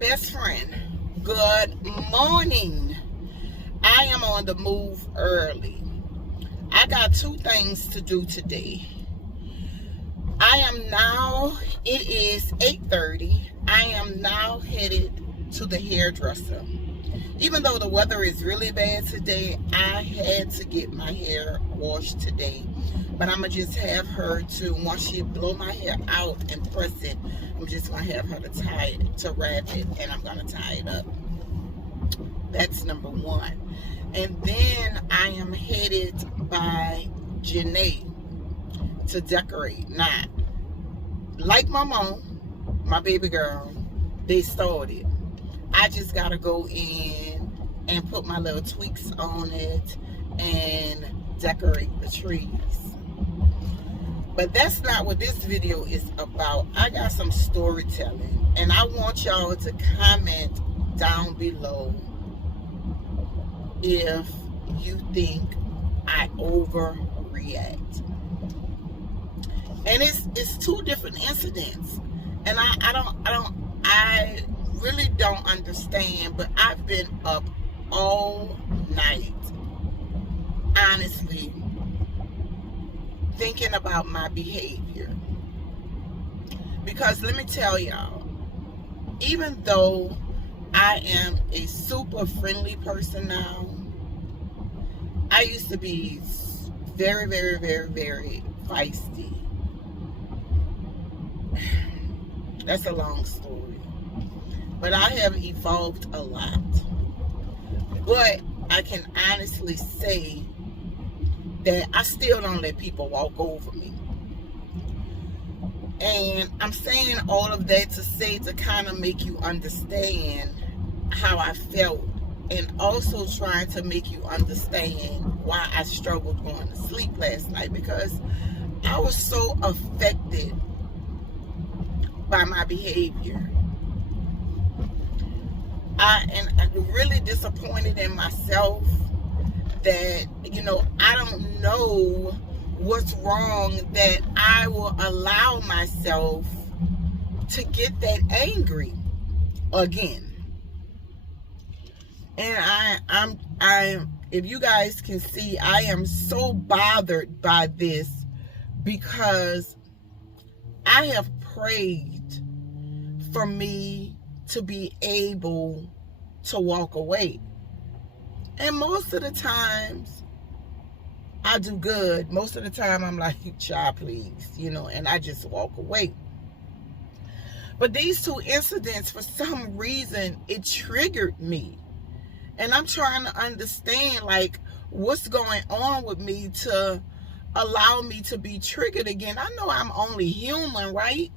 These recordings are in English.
Best friend, good morning. I am on the move early. I got two things to do today. It is 8:30. I am now headed to the hairdresser. Even though the weather is really bad today, I had to get my hair washed today. But I'm going to just have her to, once she blow my hair out and press it, I'm just going to have her to wrap it, and I'm going to tie it up. That's number one. And then I am headed by Janae to decorate. Now, like my mom, my baby girl, they started. I just got to go in and put my little tweaks on it and decorate the trees. But that's not what this video is about. I got some storytelling, and I want y'all to comment down below if you think I overreact. And it's two different incidents, and I really don't understand. But I've been up all night, honestly, thinking about my behavior. Because let me tell y'all, even though I am a super friendly person now, I used to be very, very, very, very feisty. That's a long story. But I have evolved a lot. But I can honestly say that I still don't let people walk over me. And I'm saying all of that to kind of make you understand how I felt, and also trying to make you understand why I struggled going to sleep last night, because I was so affected by my behavior. I'm really disappointed in myself that, I don't know what's wrong that I will allow myself to get that angry again. And I'm if you guys can see, I am so bothered by this, because I have prayed for me to be able to walk away. And most of the times I do good. Most of the time I'm like, child, please, and I just walk away. But these two incidents, for some reason, it triggered me. And I'm trying to understand, like, what's going on with me to allow me to be triggered again. I know I'm only human, right?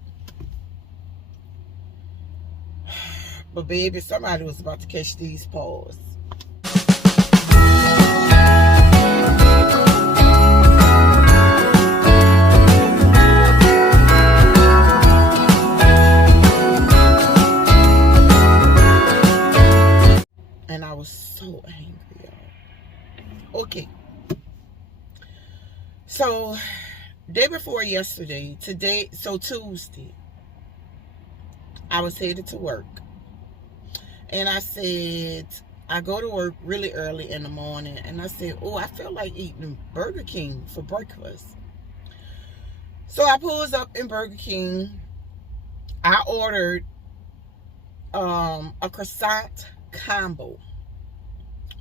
But baby, somebody was about to catch these paws. And I was so angry, y'all. Okay. So, day before yesterday, Tuesday, I was headed to work. And I said, I go to work really early in the morning, and I said, oh, I feel like eating Burger King for breakfast. So I pulls up in Burger King. I ordered a croissant combo,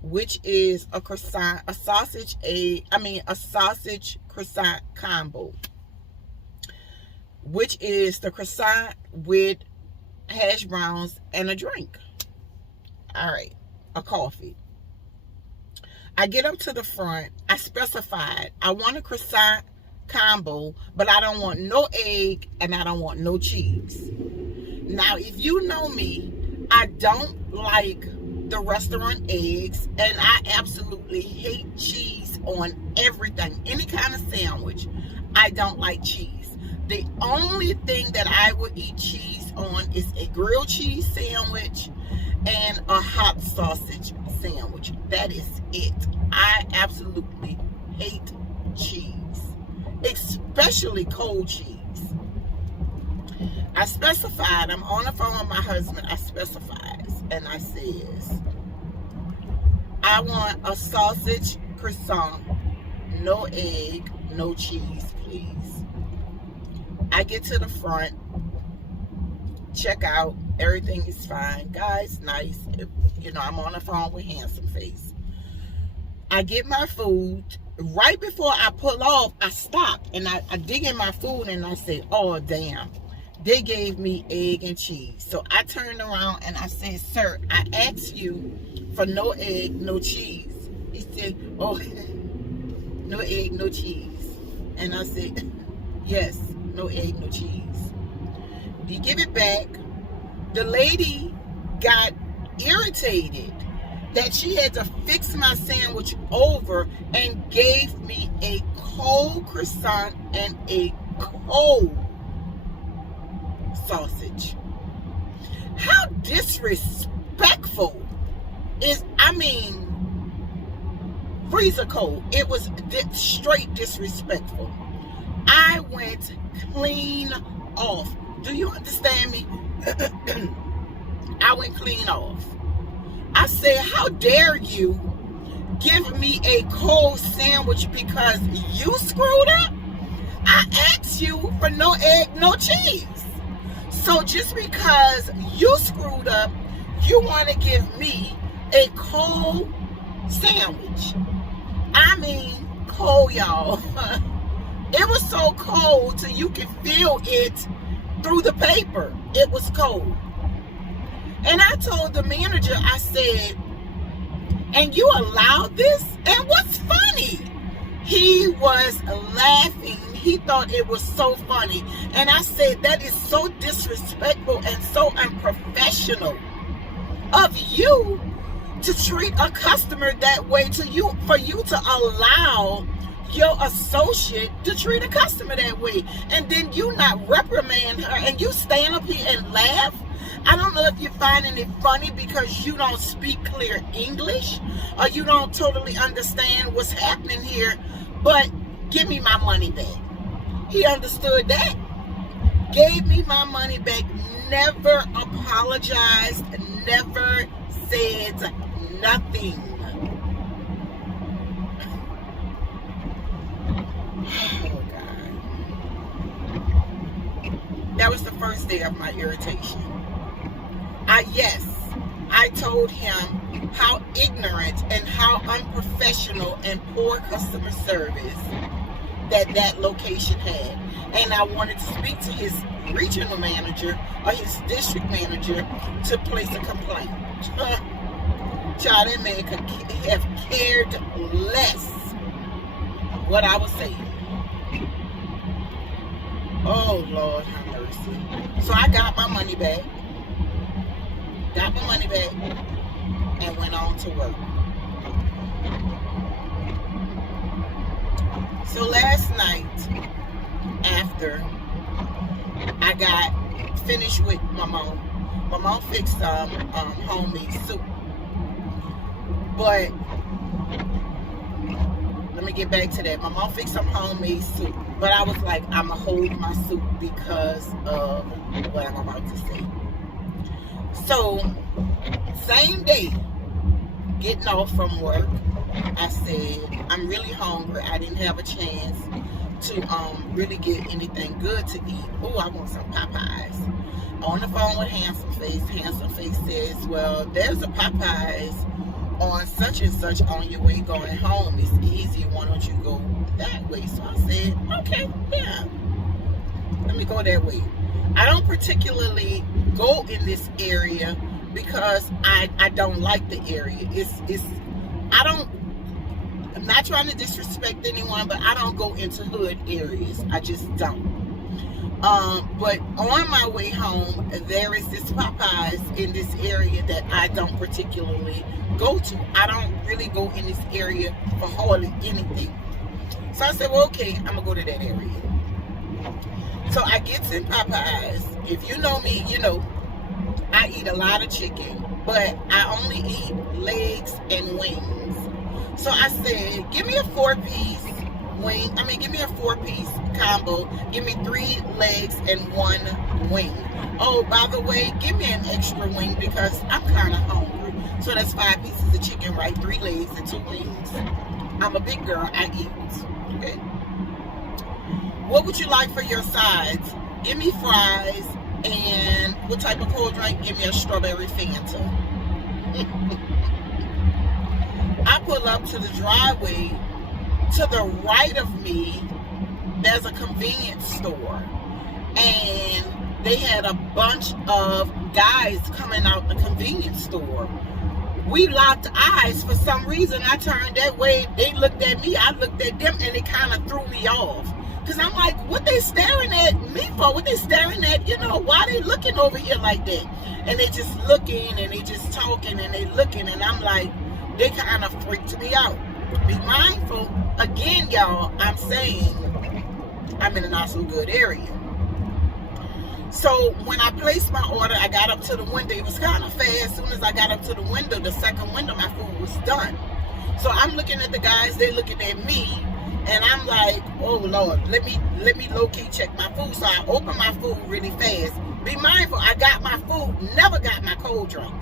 which is a sausage croissant combo, which is the croissant with hash browns and a drink. All right, a coffee. I get up to the front. I specified I want a croissant combo, but I don't want no egg and I don't want no cheese. Now, if you know me, I don't like the restaurant eggs, and I absolutely hate cheese on everything. Any kind of sandwich, I don't like cheese. The only thing that I would eat cheese on is a grilled cheese sandwich and a hot sausage sandwich. That is it. I absolutely hate cheese, especially cold cheese. I specified, I'm on the phone with my husband, I specified says, I want a sausage croissant, no egg, no cheese, please. I get to the front, check out, everything is fine. Guys, nice. I'm on the phone with Handsome Face. I get my food. Right before I pull off, I stop and I dig in my food and I say, oh, damn. They gave me egg and cheese. So I turned around and I said, sir, I asked you for no egg, no cheese. He said, oh, no egg, no cheese. And I said, yes, no egg, no cheese. He give it back. The lady got irritated that she had to fix my sandwich over and gave me a cold croissant and a cold sausage. How disrespectful is, freezer cold. It was straight disrespectful. I went clean off. Do you understand me? I went clean off. I said, how dare you give me a cold sandwich because you screwed up? I asked you for no egg, no cheese. So just because you screwed up, you want to give me a cold sandwich. Cold, y'all. It was so cold till you could feel it through the paper. It was cold. And I told the manager, I said, and you allowed this? And what's funny? He was laughing. He thought it was so funny. And I said, that is so disrespectful and so unprofessional of you to treat a customer that way, for you to allow your associate to treat a customer that way. And then you not reprimand her and you stand up here and laugh. I don't know if you're finding it funny because you don't speak clear English or you don't totally understand what's happening here, but give me my money back. He understood that. Gave me my money back. Never apologized. Never said nothing. Oh, God. That was the first day of my irritation. I told him how ignorant and how unprofessional and poor customer service that location had. And I wanted to speak to his regional manager or his district manager to place a complaint. Child, that man could have cared less what I was saying. Oh, Lord have mercy. So I got my money back. And went on to work. So last night, after I got finished with my mom fixed some homemade soup. But let me get back to that. My mom fixed some homemade soup, but I was like, I'ma hold my soup because of what I'm about to say. So, same day, getting off from work, I said, I'm really hungry. I didn't have a chance to really get anything good to eat. Oh, I want some Popeyes. On the phone with Handsome Face. Handsome Face says, well, there's a Popeyes on such and such on your way going home. It's easy. Why don't you go that way? So I said, okay, yeah. Let me go that way. I don't particularly go in this area because I don't like the area. I'm not trying to disrespect anyone, but I don't go into hood areas. I just don't. But on my way home, there is this Popeyes in this area that I don't particularly go to. I don't really go in this area for hardly anything. So I said, well, okay, I'm going to go to that area. So I get in Popeyes. If you know me, you know I eat a lot of chicken, but I only eat legs and wings. So I said, give me a 4-piece wing. I mean, give me a 4-piece combo. Give me 3 legs and 1 wing. Oh, by the way, give me an extra wing because I'm kind of hungry. So that's 5 pieces of chicken, right? 3 legs and 2 wings. I'm a big girl. I eat. Okay. What would you like for your sides? Give me fries. And what type of cold drink? Give me a strawberry Fanta. I pull up to the driveway. To the right of me, there's a convenience store. And they had a bunch of guys coming out the convenience store. We locked eyes. For some reason, I turned that way. They looked at me. I looked at them, and it kind of threw me off. Because I'm like, what they staring at me for? What they staring at, why they looking over here like that? And they just looking, and they just talking, and they looking. And I'm like, they kind of freaked me out. Be mindful. Again, y'all, I'm saying I'm in a not so good area. So when I placed my order, I got up to the window. It was kind of fast. As soon as I got up to the window, the second window, my food was done. So I'm looking at the guys. They're looking at me. And I'm like, oh Lord, let me low-key check my food. So I opened my food really fast. Be mindful, I got my food, never got my cold drink.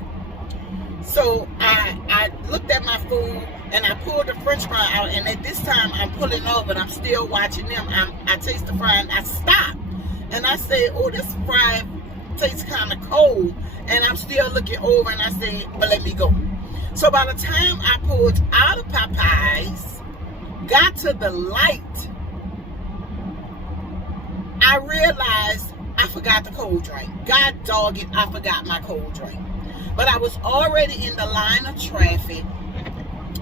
So I looked at my food and I pulled the French fry out, and at this time I'm pulling over and I'm still watching them. I taste the fry and I stop. And I say, oh, this fry tastes kind of cold. And I'm still looking over and I say, but let me go. So by the time I pulled out of Popeyes, got to the light, I realized I forgot the cold drink. God dog it, I forgot my cold drink. But I was already in the line of traffic,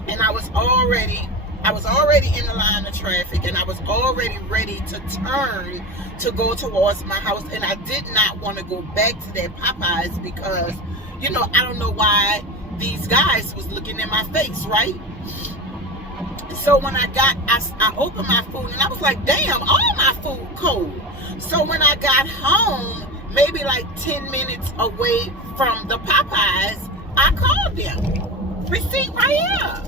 and I was already in the line of traffic, and I was already ready to turn to go towards my house, and I did not want to go back to that Popeyes because, I don't know why these guys was looking in my face, right? So when I opened my food and I was like, damn, all my food cold. So when I got home, maybe like 10 minutes away from the Popeyes, I called them. Receipt right here.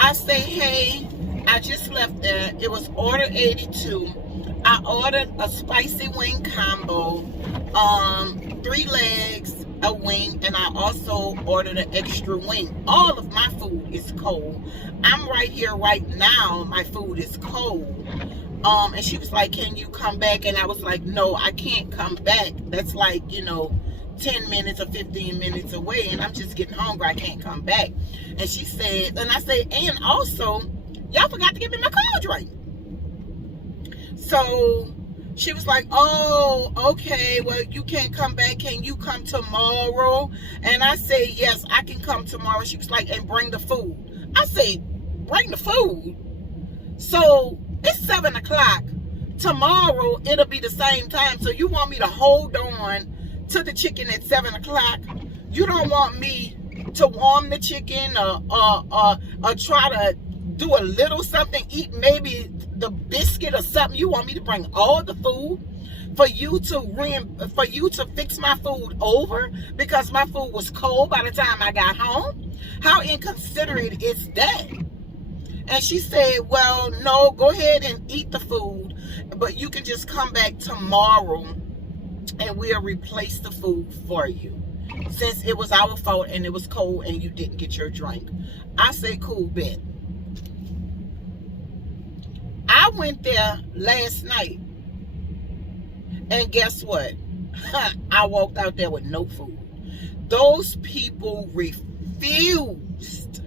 I say, hey, I just left there. It was order 82. I ordered a spicy wing combo, 3 legs, a wing, and I also ordered an extra wing. All of my food is cold. I'm right here right now. My food is cold. And she was like, can you come back? And I was like, no, I can't come back. That's like, 10 minutes or 15 minutes away, and I'm just getting hungry. I can't come back. And she said, and I said, and also, y'all forgot to give me my cold drink. So she was like, oh, okay, well, you can't come back. Can you come tomorrow? And I said, yes, I can come tomorrow. She was like, and bring the food. I said, bring the food? So it's 7 o'clock. Tomorrow, it'll be the same time. So you want me to hold on to the chicken at 7 o'clock? You don't want me to warm the chicken or try to do a little something, eat maybe the biscuit or something? You want me to bring all the food for you to fix my food over because my food was cold by the time I got home? How inconsiderate is that? And she said, well, no, go ahead and eat the food, but you can just come back tomorrow and we'll replace the food for you, since it was our fault and it was cold and you didn't get your drink. I say, cool, bet. I went there last night, and guess what? I walked out there with no food. Those people refused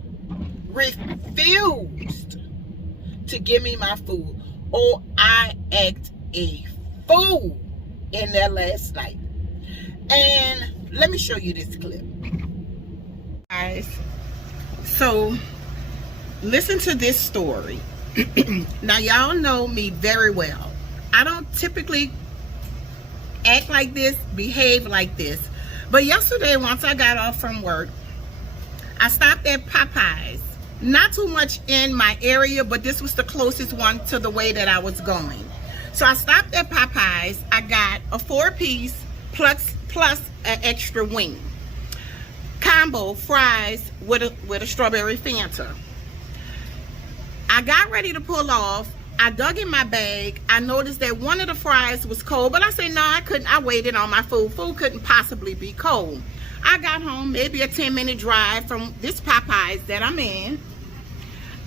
to give me my food. Oh, I act a fool in there last night. And let me show you this clip. Guys, so listen to this story. Now, y'all know me very well. I don't typically act like this, behave like this. But yesterday, once I got off from work, I stopped at Popeyes. Not too much in my area, but this was the closest one to the way that I was going. So I stopped at Popeyes. I got a 4-piece plus an extra wing combo, fries with a strawberry Fanta. I got ready to pull off. I dug in my bag. I noticed that one of the fries was cold, but I said, no, I couldn't. I waited on my food. Food couldn't possibly be cold. I got home, maybe a 10-minute drive from this Popeyes that I'm in.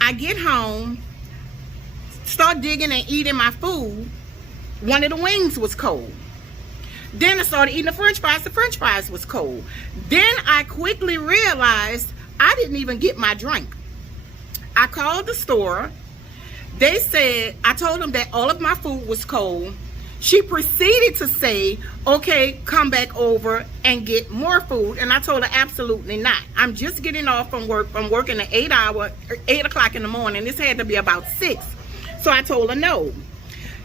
I get home, start digging and eating my food. One of the wings was cold. Then I started eating the french fries. The french fries was cold. Then I quickly realized I didn't even get my drink. I called the store. They said, I told them that all of my food was cold. She proceeded to say, okay, come back over and get more food. And I told her, absolutely not. I'm just getting off from work. I'm working at 8 o'clock in the morning. This had to be about 6. So I told her no.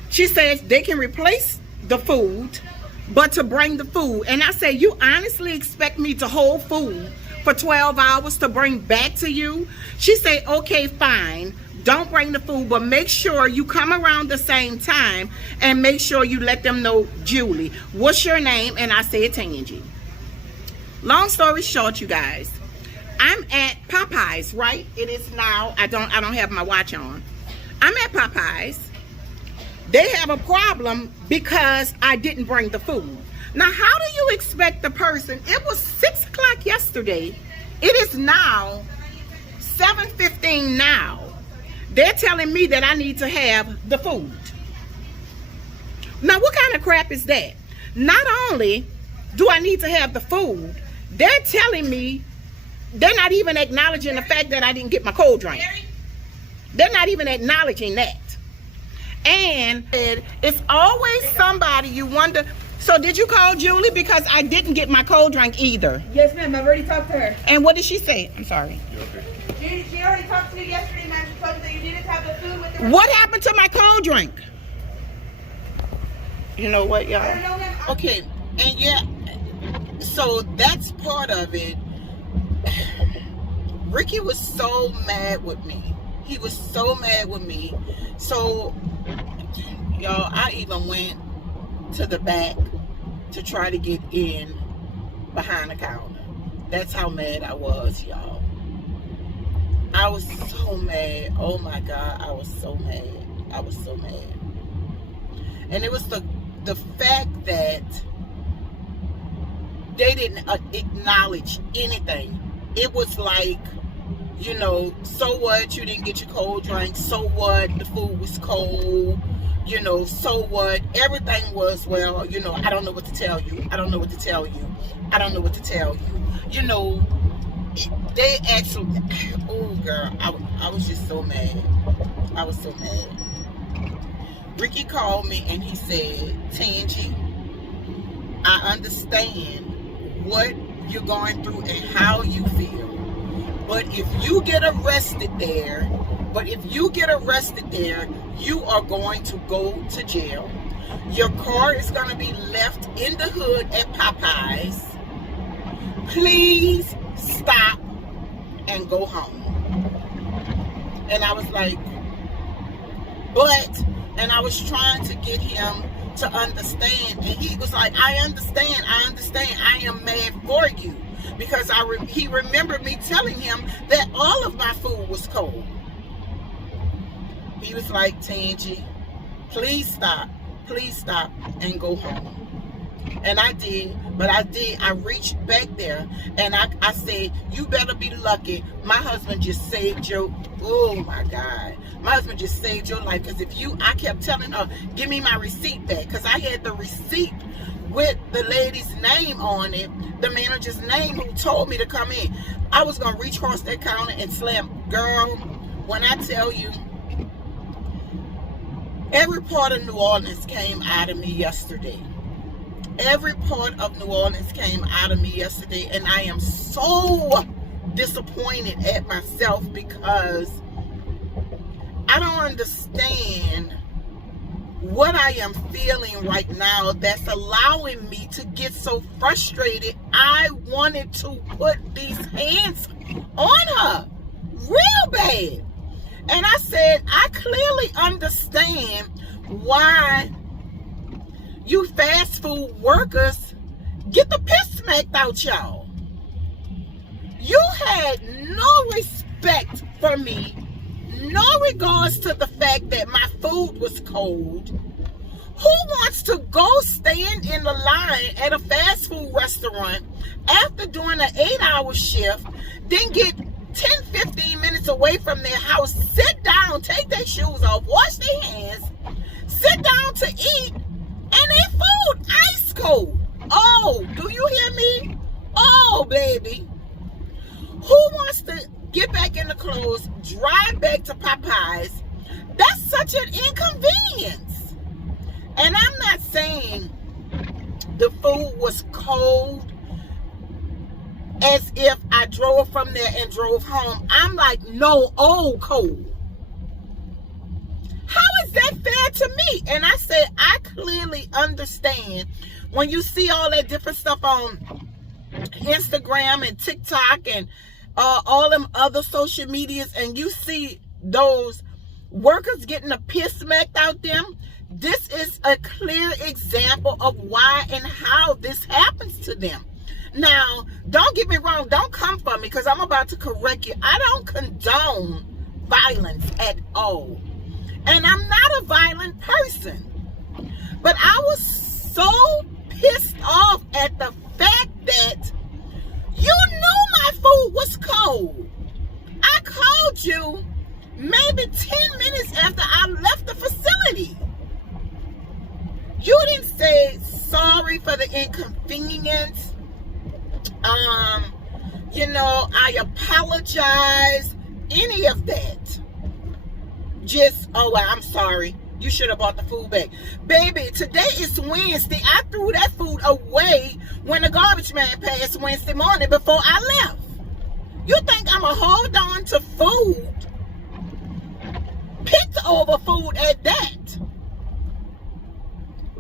She says they can replace the food, but to bring the food. And I said, you honestly expect me to hold food for 12 hours to bring back to you? She said, okay, fine. Don't bring the food, but make sure you come around the same time and make sure you let them know, Julie, what's your name? And I said, Tangie. Long story short, you guys, I'm at Popeyes, right? It is now, I don't have my watch on. I'm at Popeyes. They have a problem because I didn't bring the food. Now, how do you expect the person? It was 6 o'clock yesterday. It is now 7:15 now. They're telling me that I need to have the food. Now, what kind of crap is that? Not only do I need to have the food, they're telling me they're not even acknowledging the fact that I didn't get my cold drink. They're not even acknowledging that. And it's always somebody you wonder. So did you call Julie? Because I didn't get my cold drink either. Yes, ma'am. I've already talked to her. And what did she say? I'm sorry. She already talked to you yesterday, ma'am. She told you that you didn't have the food with the... What happened to my cold drink? You know what, y'all? I don't know, ma'am. Okay, and yeah, so that's part of it. Ricky was so mad with me. He was so mad with me. So, y'all, I even went to the back to try to get in behind the counter. That's how mad I was, y'all. I was so mad. Oh my God, I was so mad. I was so mad. And it was the fact that they didn't acknowledge anything. It was like, you know, so what? You didn't get your cold drink. So what? The food was cold. You know, so what? Everything was, well, you know, I don't know what to tell you. I don't know what to tell you. I don't know what to tell you. You know, they actually, oh girl, I was just so mad. I was so mad. Ricky called me and he said, Tangie, I understand what you're going through and how you feel. But if you get arrested there, you are going to go to jail. Your car is going to be left in the hood at Popeyes. Please stop and go home. And I was like, and I was trying to get him to understand. And he was like, I understand. I am mad for you. Because he remembered me telling him that all of my food was cold. He was like, Tangie, please stop and go home. And I did, I reached back there and I said, you better be lucky. My husband just saved your, oh my God. My husband just saved your life. Because I kept telling her, give me my receipt back. Because I had the receipt with the lady's name on it, the manager's name who told me to come in. I was going to reach across that counter and slam. Girl, when I tell you, every part of New Orleans came out of me yesterday. Every part of New Orleans came out of me yesterday. And I am so disappointed at myself because I don't understand what I am feeling right now that's allowing me to get so frustrated. I wanted to put these hands on her real bad. And I said, I clearly understand why you fast food workers get the piss smacked out y'all. You had no respect for me. no regards to the fact that my food was cold. Who wants to go stand in the line at a fast food restaurant after doing an 8-hour shift, then get 10-15 minutes away from their house, sit down, take their shoes off, wash their hands, sit down to eat, and their food ice cold? Oh, do you hear me? Oh, baby. Who wants to get back in the clothes, drive back to Popeyes? That's such an inconvenience. And I'm not saying the food was cold as if I drove from there and drove home. I'm like, no, oh, cold. How is that fair to me? And I said, I clearly understand when you see all that different stuff on Instagram and TikTok and all them other social medias, and you see those workers getting a piss smacked out them. This is a clear example of why and how this happens to them. Now, don't get me wrong. Don't come for me because I'm about to correct you. I don't condone violence at all. And I'm not a violent person. But I was so pissed off at the fact that you knew my food was cold. I called you maybe 10 minutes after I left the facility. You didn't say sorry for the inconvenience. I apologize. Any of that. Just, oh, well, I'm sorry. You should have bought the food back. Baby, today is Wednesday. I threw that food away when the garbage man passed Wednesday morning before I left. You think I'm going to hold on to food? Picked over food at that.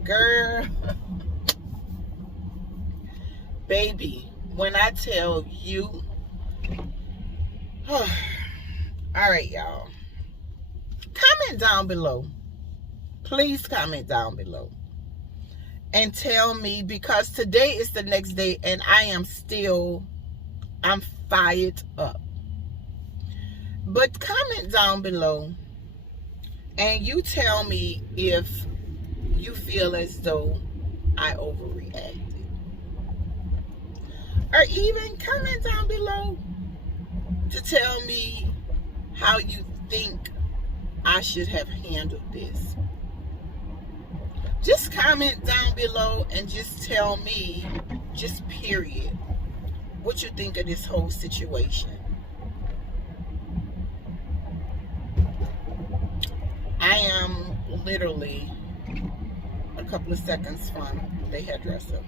Girl. Baby, when I tell you. All right, y'all. Comment down below. Please comment down below. And tell me, because today is the next day and I'm fired up. But comment down below and you tell me if you feel as though I overreacted. Or even comment down below to tell me how you think I should have handled this. Just comment down below and just tell me, just period, what you think of this whole situation. I am literally a couple of seconds from the hairdresser.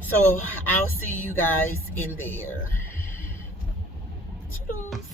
So I'll see you guys in there. Toodles.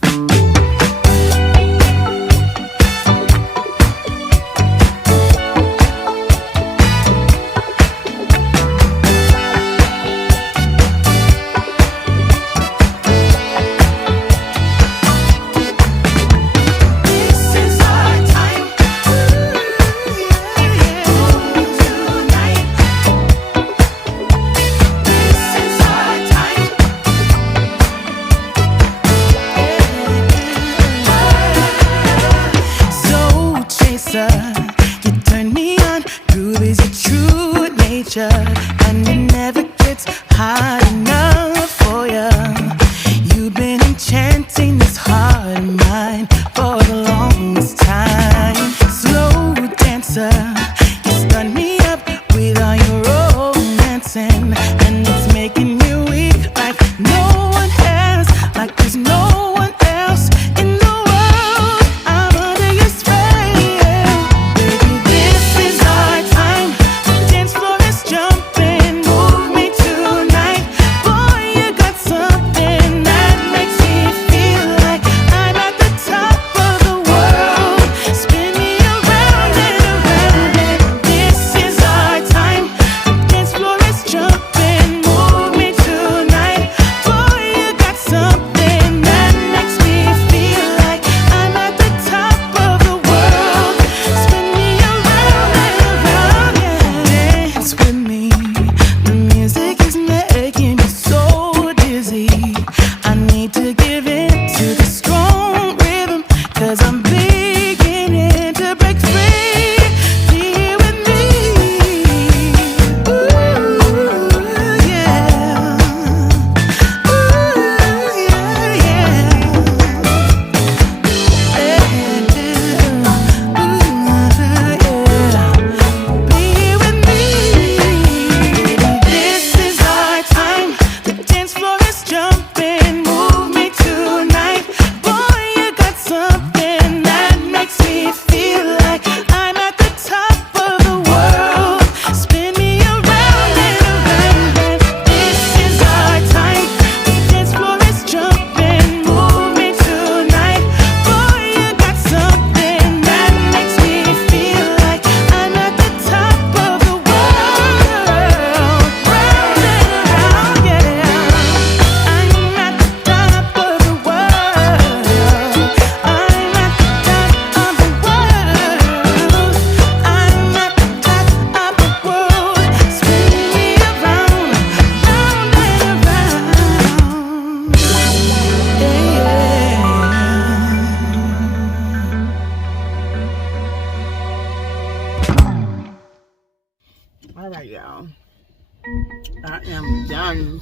And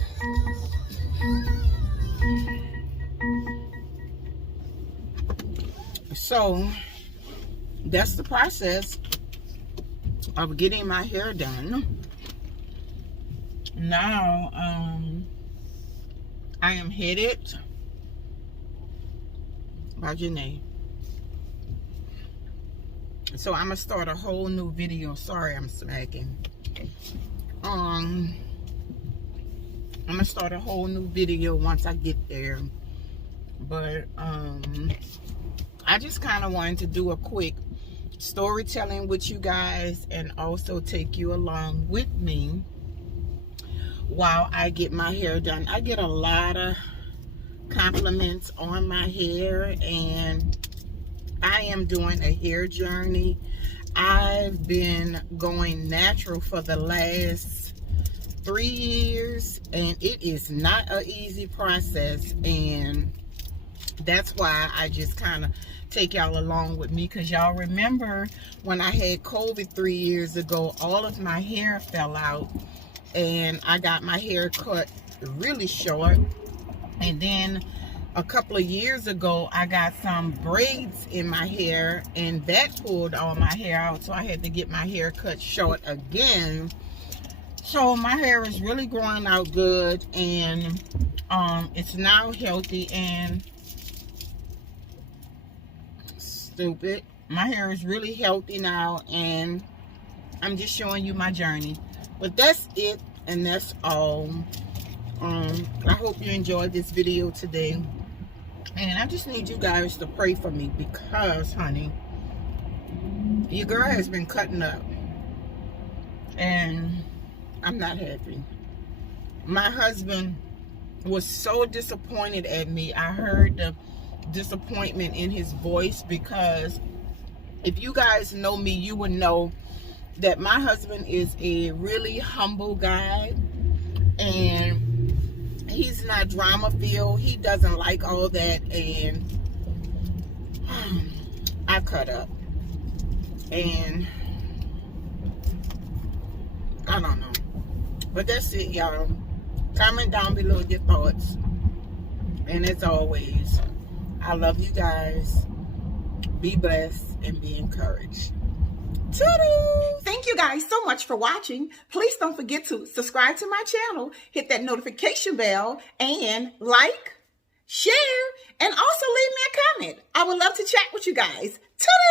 so that's the process of getting my hair done. Now, I am headed by Janae. So I'm gonna start a whole new video. Sorry, I'm smacking. I'm gonna start a whole new video once I get there. But I just kind of wanted to do a quick storytelling with you guys and also take you along with me while I get my hair done. I get a lot of compliments on my hair, and I am doing a hair journey. I've been going natural for the last 3 years, and it is not an easy process, and that's why I just kind of take y'all along with me, because y'all remember when I had COVID 3 years ago, all of my hair fell out, and I got my hair cut really short. And then a couple of years ago, I got some braids in my hair, and that pulled all my hair out, so I had to get my hair cut short again. So my hair is really growing out good, and it's now healthy and stupid. My hair is really healthy now, and I'm just showing you my journey. But that's it, and that's all. I hope you enjoyed this video today, and I just need you guys to pray for me, because honey, your girl has been cutting up and I'm not happy. My husband was so disappointed at me. I heard the disappointment in his voice, because if you guys know me, you would know that my husband is a really humble guy, and he's not drama filled. He doesn't like all that, and I cut up, and I don't know. But that's it, y'all. Comment down below your thoughts, and as always, I love you guys. Be blessed and be encouraged. Toodles! Thank you guys so much for watching. Please don't forget to subscribe to my channel, hit that notification bell, and like, share, and also leave me a comment. I would love to chat with you guys. Toodles!